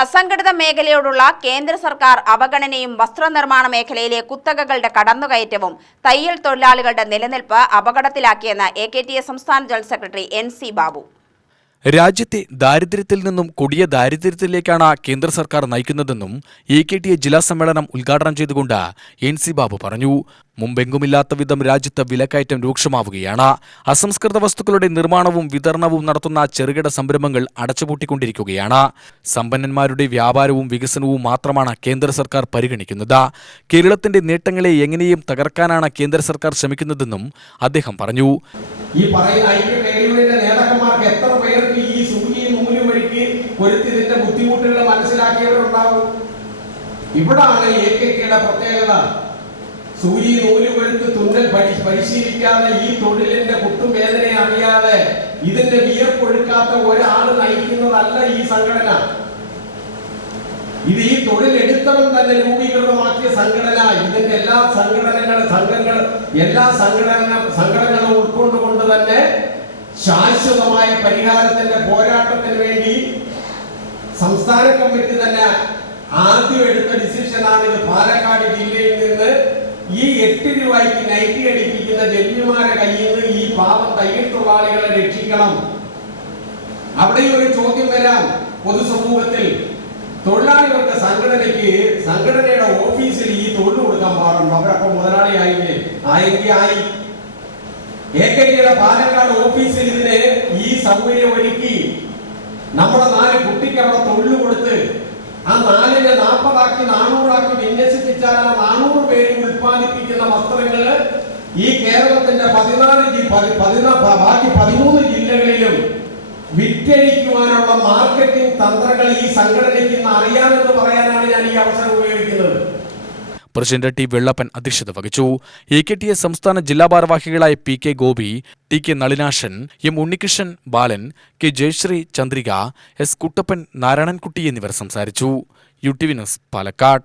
അസംഘടിത മേഖലയോടുള്ള കേന്ദ്ര സർക്കാർ അവഗണനയും വസ്ത്രനിർമ്മാണ മേഖലയിലെ കുത്തകകളുടെ കടന്നുകയറ്റവും തയ്യൽ തൊഴിലാളികളുടെ നിലനിൽപ്പ് അപകടത്തിലാക്കിയെന്ന് AKTA സംസ്ഥാന ജനറൽ സെക്രട്ടറി NC ബാബു. രാജ്യത്തെ ദാരിദ്ര്യത്തിൽ നിന്നും കൊടിയ ദാരിദ്ര്യത്തിലേക്കാണ് കേന്ദ്ര സർക്കാർ നയിക്കുന്നതെന്നും AKTA ജില്ലാ സമ്മേളനം ഉദ്ഘാടനം ചെയ്തുകൊണ്ട് NC ബാബു പറഞ്ഞു. മുമ്പെങ്കുമില്ലാത്ത വിധം രാജ്യത്ത് വിലക്കയറ്റം രൂക്ഷമാവുകയാണ്. അസംസ്കൃത വസ്തുക്കളുടെ നിർമ്മാണവും വിതരണവും നടത്തുന്ന ചെറുകിട സംരംഭങ്ങൾ അടച്ചുപൂട്ടിക്കൊണ്ടിരിക്കുകയാണ്. സമ്പന്നന്മാരുടെ വ്യാപാരവും വികസനവും മാത്രമാണ് കേന്ദ്ര സർക്കാർ പരിഗണിക്കുന്നത്. കേരളത്തിന്റെ നേട്ടങ്ങളെ എങ്ങനെയും തകർക്കാനാണ് കേന്ദ്ര സർക്കാർ ശ്രമിക്കുന്നതെന്നും അദ്ദേഹം പറഞ്ഞു. ഈ പറയുന്ന ഐക്യവേദിയുടെ നേതാക്കന്മാർക്ക് എത്ര പേർക്ക് ഈ സൂചി നൂല് വഴിക്ക് പൊരുത്തിതിന്റെ ബുദ്ധിമുട്ടുകൾ മനസ്സിലാക്കിയവരുണ്ടാവും? ഇവിടാണ് AKTയുടെ പ്രത്യേകത. സൂചി നൂല് കൊരുത്ത് തുന്നൽ പരിശീലിക്കാതെ ഈ തൊഴിലിന്റെ കുട്ടും വേദനയെ അറിയാതെ ഇതിന്റെ വിയർപ്പൊഴുക്കാത്ത ഒരാൾ നയിക്കുന്നതല്ല ഈ സംഘടന. ഇത് ഈ തൊഴിൽ എടുത്തവൻ തന്നെ രൂപീകൃതമാക്കിയ സംഘടന. ഇതിന്റെ എല്ലാ സംഘടനകളും ഉൾക്കൊണ്ടുകൊണ്ട് തന്നെ ശാശ്വതമായ പരിഹാരത്തിന്റെ പോരാട്ടത്തിന് വേണ്ടി സംസ്ഥാന കമ്മിറ്റി തന്നെ ആദ്യം എടുത്ത ഡിസിഷനാണ് ഇത്. പാലക്കാട് ജില്ലയിൽ നിന്ന് ഈ 8 രൂപയ്ക്ക് നൈറ്റി അടിപ്പിക്കുന്ന ജന്മിമാരെ കയ്യിൽ നിന്ന് ഈ പാവം തയ്യൽ തൊഴിലാളികളെ രക്ഷിക്കണം. അവിടെ ഒരു ചോദ്യം വരാം പൊതുസമൂഹത്തിൽ. തൊഴിലാളികളുടെ സംഘടനയുടെ ഓഫീസിൽ ഈ തൊഴിൽ കൊടുക്കാൻ പാടുണ്ടോ? അവരപ്പോ മുതലാളിയായില്ലേ? ആയി. AKTയുടെ പാലക്കാട് ഓഫീസിൽ ഇതിന് ഈ സൗകര്യം ഒരുക്കി നമ്മുടെ 4 കുട്ടിക്ക് അവിടെ തൊഴിൽ കൊടുത്ത് ആ 4നെ 40 400 വിന്യസിപ്പിച്ചാൽ 400 പേര് ഉത്പാദിപ്പിക്കുന്ന വസ്ത്രങ്ങള് ഈ കേരളത്തിന്റെ 13 ജില്ലകളിലും വിറ്റഴിക്കുവാനുള്ള മാർക്കറ്റിംഗ് തന്ത്രങ്ങൾ ഈ സംഘടനയ്ക്ക് അറിയാമെന്ന് പറയാനാണ് ഞാൻ ഈ അവസരം ഉപയോഗിക്കുന്നത്. President T. വെള്ളപ്പൻ അധ്യക്ഷത വഹിച്ചു. AKTA സംസ്ഥാന ജില്ലാ ഭാരവാഹികളായ PK Gopi, TK Nalinashan, M. Unnikrishnan ബാലൻ, K. ജയശ്രീ ചന്ദ്രിക, S. കുട്ടപ്പൻ, നാരായണൻകുട്ടി എന്നിവർ സംസാരിച്ചു. UTV news, Palakkad.